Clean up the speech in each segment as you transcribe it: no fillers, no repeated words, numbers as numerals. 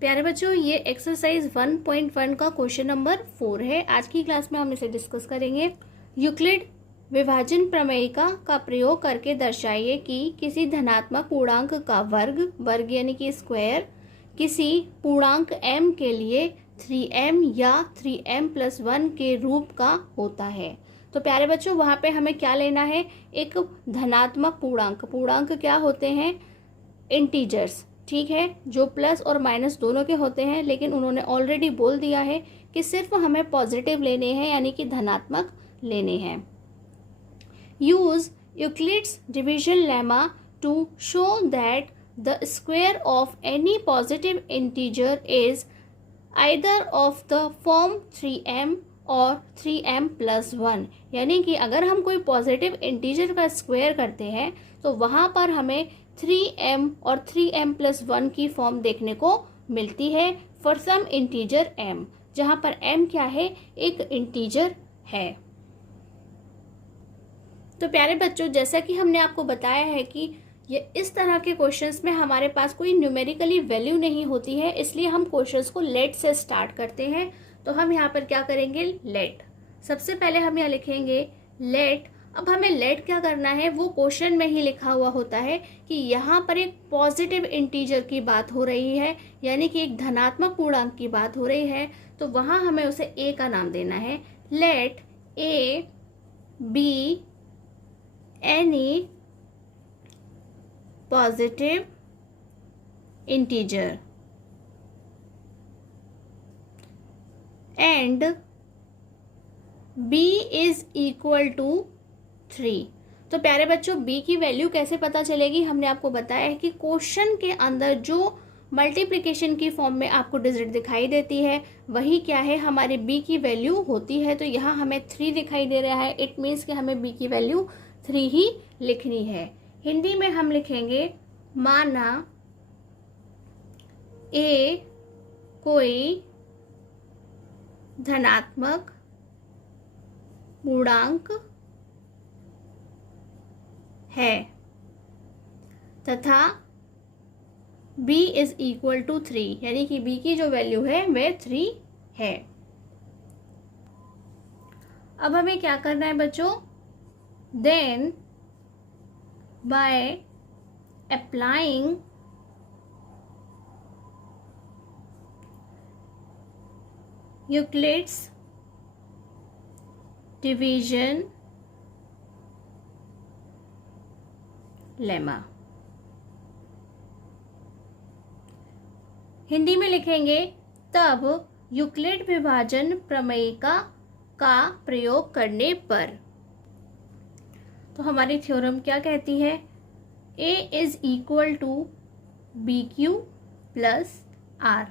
प्यारे बच्चों, ये एक्सरसाइज 1.1 का क्वेश्चन नंबर 4 है। आज की क्लास में हम इसे डिस्कस करेंगे। यूक्लिड विभाजन प्रमेयिका का प्रयोग करके दर्शाइए कि किसी धनात्मक पूर्णांक का वर्ग यानी कि स्क्वायर किसी पूर्णांक m के लिए 3m या 3m+1 के रूप का होता है। तो प्यारे बच्चों, वहाँ पे हमें क्या लेना है? एक धनात्मक पूर्णांक क्या होते हैं? इंटीजर्स, ठीक है, जो प्लस और माइनस दोनों के होते हैं। लेकिन उन्होंने ऑलरेडी बोल दिया है कि सिर्फ हमें पॉजिटिव लेने हैं, यानी कि धनात्मक लेने हैं। Use Euclid's division lemma to show that the square of any positive integer is either of the form 3m और 3m+1। यानी कि अगर हम कोई पॉजिटिव इंटीजर का स्क्वायर करते हैं तो वहाँ पर हमें 3m और 3m+1 की फॉर्म देखने को मिलती है फॉर सम इंटीजर m, जहाँ पर m क्या है? एक इंटीजर है। तो प्यारे बच्चों, जैसा कि हमने आपको बताया है कि ये इस तरह के क्वेश्चंस में हमारे पास कोई न्यूमेरिकली वैल्यू नहीं होती है, इसलिए हम क्वेश्चंस को लेट से स्टार्ट करते हैं। तो हम यहाँ पर क्या करेंगे? लेट। सबसे पहले हम यहाँ लिखेंगे लेट। अब हमें लेट क्या करना है? वो क्वेश्चन में ही लिखा हुआ होता है कि यहाँ पर एक पॉजिटिव इंटीजर की बात हो रही है, यानी कि एक धनात्मक पूर्णांक की बात हो रही है। तो वहाँ हमें उसे a का नाम देना है। Let a be any positive integer and b is equal to 3। तो प्यारे बच्चों, b की वैल्यू कैसे पता चलेगी? हमने आपको बताया है कि क्वेश्चन के अंदर जो मल्टीप्लिकेशन की फॉर्म में आपको डिजिट दिखाई देती है वही क्या है? हमारे b की वैल्यू होती है। तो यहाँ हमें 3 दिखाई दे रहा है, इट मीन्स कि हमें b की वैल्यू 3 ही लिखनी है। हिंदी में हम लिखेंगे माना a कोई धनात्मक पूर्णांक है तथा b इज इक्वल टू 3, यानी कि b की जो वैल्यू है वह 3 है। अब हमें क्या करना है बच्चों? Then by applying Euclid's division lemma, Hindi में लिखेंगे तब यूक्लिड विभाजन प्रमेयिका का प्रयोग करने पर। तो हमारी थ्योरम क्या कहती है? a is equal to b q plus r.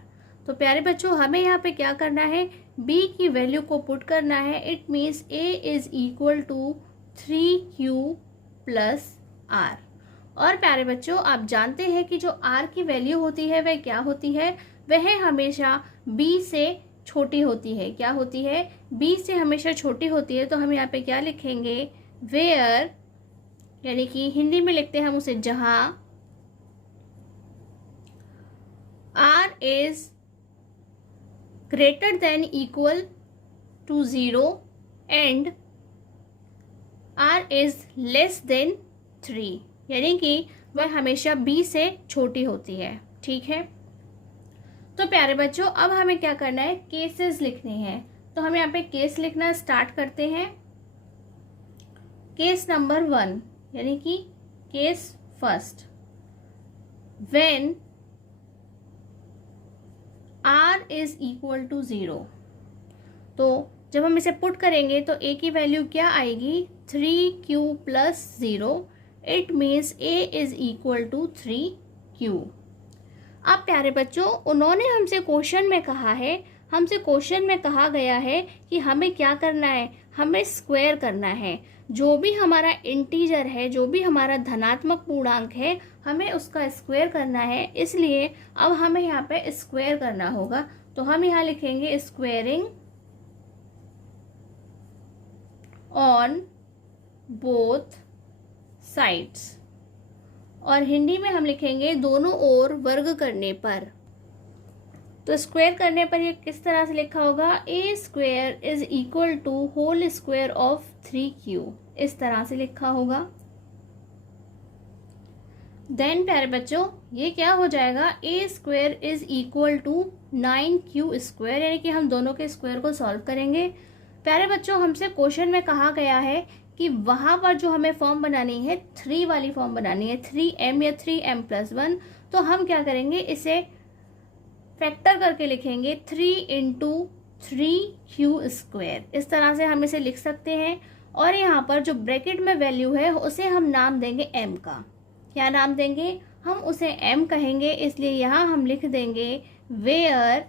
तो प्यारे बच्चों, हमें यहाँ पे क्या करना है? b की वैल्यू को पुट करना है। It means a is equal to 3q plus r. और प्यारे बच्चों, आप जानते हैं कि जो r की वैल्यू होती है वह क्या होती है? वह हमेशा b से छोटी होती है। क्या होती है? b से हमेशा छोटी होती है। तो हम यहाँ पे क्या लिखेंगे? वेयर, यानी कि हिंदी में लिखते हैं हम उसे जहां r is greater than equal to 0 and r is less than 3, यानी कि वह हमेशा b से छोटी होती है। ठीक है। तो प्यारे बच्चों, अब हमें क्या करना है? केसेस लिखने हैं। तो हम यहाँ पे केस लिखना स्टार्ट करते हैं। केस नंबर 1, यानी कि case first, when r is equal to 0। तो जब हम इसे पुट करेंगे तो a की वैल्यू क्या आएगी? 3q plus 0। It means a is equal to 3q। अब प्यारे बच्चों, उन्होंने हमसे क्वेश्चन में कहा है, हमसे क्वेश्चन में कहा गया है कि हमें क्या करना है? हमें स्क्वायर करना है। जो भी हमारा इंटीजर है, जो भी हमारा धनात्मक पूर्णांक है, हमें उसका स्क्वायर करना है। इसलिए अब हमें यहाँ पे स्क्वायर करना होगा। तो हम यहाँ लिखेंगे स्क्वायरिंग ऑन बोथ साइड्स, और हिंदी में हम लिखेंगे दोनों ओर वर्ग करने पर। तो स्क्वायर करने पर ये किस तरह से लिखा होगा, a square is equal to whole square of 3q, इस तरह से लिखा होगा। देन प्यारे बच्चों ये क्या हो जाएगा, a square is equal to 9q square, यानी कि हम दोनों के स्क्वायर को सॉल्व करेंगे। प्यारे बच्चों हमसे क्वेश्चन में कहा गया है कि वहां पर जो हमें फॉर्म बनानी है 3 वाली फॉर्म बनानी है, 3m या 3m+1, तो हम क्या करेंगे, इसे फैक्टर करके लिखेंगे 3 इंटू 3q स्क्वायर, इस तरह से हम इसे लिख सकते हैं। और यहाँ पर जो ब्रैकेट में वैल्यू है उसे हम नाम देंगे m का। क्या नाम देंगे, हम उसे m कहेंगे, इसलिए यहाँ हम लिख देंगे where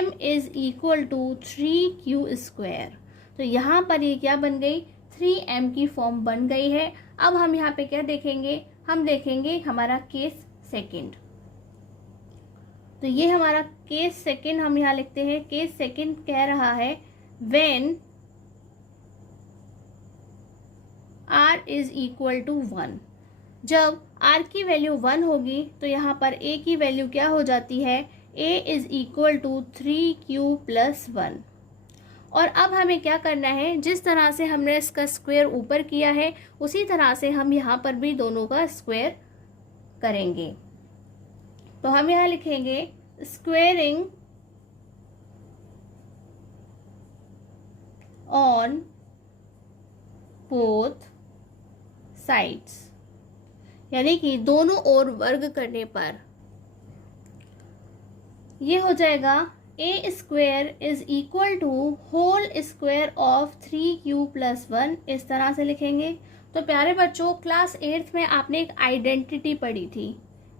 m is equal to 3q square. तो यहाँ पर ये क्या बन गई, 3m की फॉर्म बन गई है। अब हम यहाँ पे क्या देखेंगे, हम देखेंगे हमारा केस सेकंड। तो ये हमारा केस सेकंड हम यहाँ लिखते हैं। केस सेकंड कह रहा है when r is equal to 1, जब r की वैल्यू 1 होगी तो यहाँ पर a की वैल्यू क्या हो जाती है, a is equal to 3q plus 1। और अब हमें क्या करना है, जिस तरह से हमने इसका स्क्वायर ऊपर किया है उसी तरह से हम यहाँ पर भी दोनों का स्क्वायर करेंगे। तो हम यहाँ लिखेंगे स्क्वेयरिंग ऑन बोथ साइड्स, यानी कि दोनों ओर वर्ग करने पर ये हो जाएगा a square is equal to whole square of 3q plus 1, इस तरह से लिखेंगे। तो प्यारे बच्चों क्लास 8th में आपने एक आइडेंटिटी पढ़ी थी।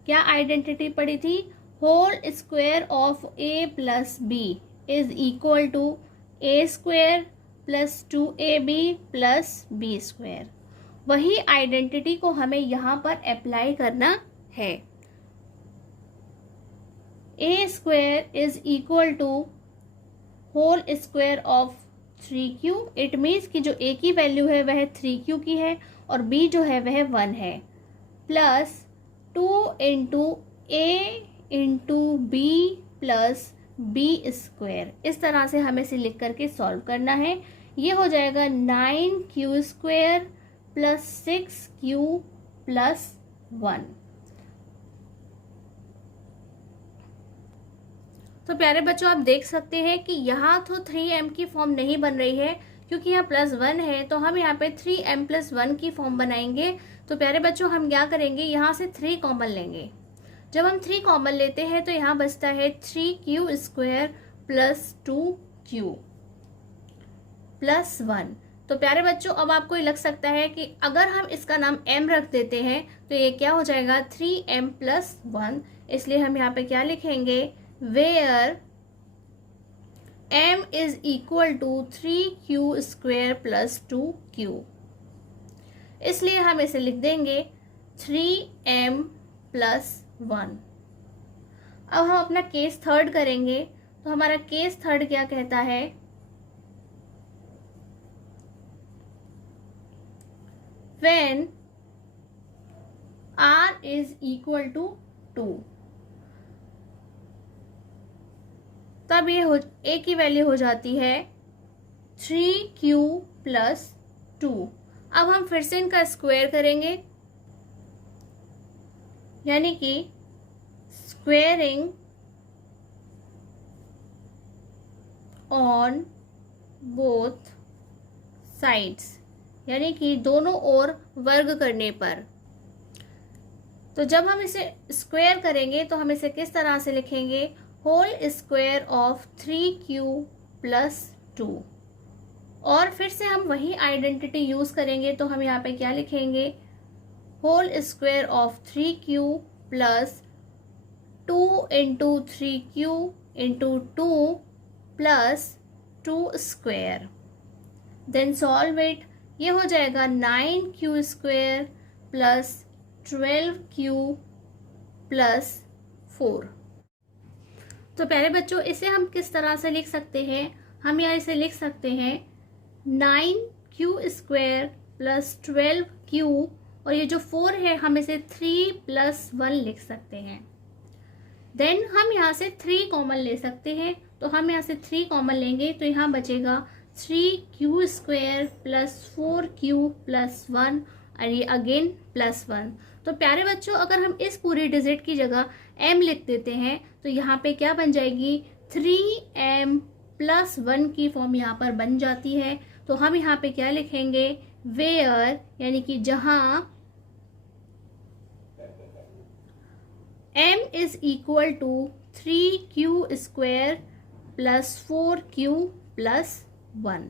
क्या आइडेंटिटी पढ़ी थी, whole square of a plus b is equal to a square plus 2ab plus b square. वही आइडेंटिटी को हमें यहाँ पर अप्लाई करना है। A square is equal to whole square of 3q, it means कि जो a की वैल्यू है वह 3q की है और b जो है वह 1 है, plus 2 into a into b plus b square, इस तरह से हमें इसे लिख करके सॉल्व करना है। ये हो जाएगा 9q square plus 6q plus 1। तो प्यारे बच्चों आप देख सकते हैं कि यहाँ तो 3m की फॉर्म नहीं बन रही है क्योंकि यहाँ +1 है, तो हम यहाँ पे 3m+1 की फॉर्म बनाएंगे। तो प्यारे बच्चों हम क्या करेंगे, यहाँ से 3 कॉमन लेंगे। जब हम 3 कॉमन लेते हैं तो यहाँ बचता है 3q square plus 2q plus 1। तो प्यारे बच्चों अब आपको ये लग सकता है कि अगर हम इसका नाम m रख देते हैं तो ये क्या हो जाएगा 3m+1, इसलिए हम यहाँ पे क्या लिखेंगे, where m is equal to 3q square plus 2q, इसलिए हम इसे लिख देंगे 3m+1। अब हम अपना केस थर्ड करेंगे। तो हमारा केस थर्ड क्या कहता है, when r is equal to 2, तब ये a की वैल्यू हो जाती है 3q प्लस 2। अब हम फिर से इनका स्क्वायर करेंगे, यानी कि स्क्वेयरिंग ऑन बोथ साइड्स, यानी कि दोनों ओर वर्ग करने पर। तो जब हम इसे स्क्वायर करेंगे तो हम इसे किस तरह से लिखेंगे, whole square of 3q plus 2। और फिर से हम वही आइडेंटिटी यूज करेंगे, तो हम यहाँ पे क्या लिखेंगे, whole square of 3q plus 2 into 3q into 2 plus 2 square, then solve it. ये हो जाएगा 9q square plus 12q plus 4। तो प्यारे बच्चों इसे हम किस तरह से लिख सकते हैं, हम यहाँ इसे लिख सकते हैं 9q स्क्वायर प्लस 12q, और ये जो 4 है हम इसे 3 + 1 लिख सकते हैं। देन हम यहाँ से 3 कॉमन ले सकते हैं, तो हम यहाँ से 3 कॉमन लेंगे तो यहाँ बचेगा 3q² प्लस 4q प्लस 1 और ये अगेन प्लस 1। तो प्यारे बच्चों, अगर हम इस पूरी डिजिट की जगह m लिख देते हैं तो यहाँ पे क्या बन जाएगी, 3m प्लस 1 की फॉर्म यहाँ पर बन जाती है। तो हम यहाँ पे क्या लिखेंगे, वेयर, यानी कि जहां m is equal to 3q² plus 4q plus 1।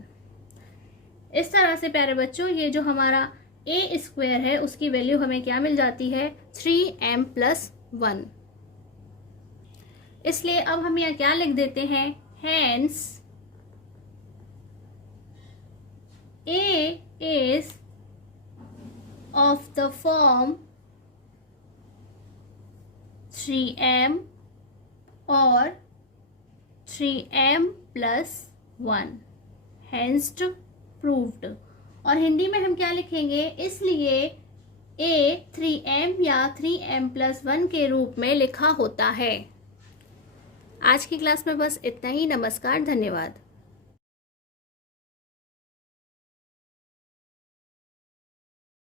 इस तरह से प्यारे बच्चों ये जो हमारा a² है उसकी वैल्यू हमें क्या मिल जाती है, 3m प्लस 1। इसलिए अब हम यहाँ क्या लिख देते हैं, hence a is of the form 3m और 3m प्लस 1, hence proved। और हिंदी में हम क्या लिखेंगे, इसलिए a 3m या 3m प्लस 1 के रूप में लिखा होता है। आज की क्लास में बस इतना ही। नमस्कार, धन्यवाद।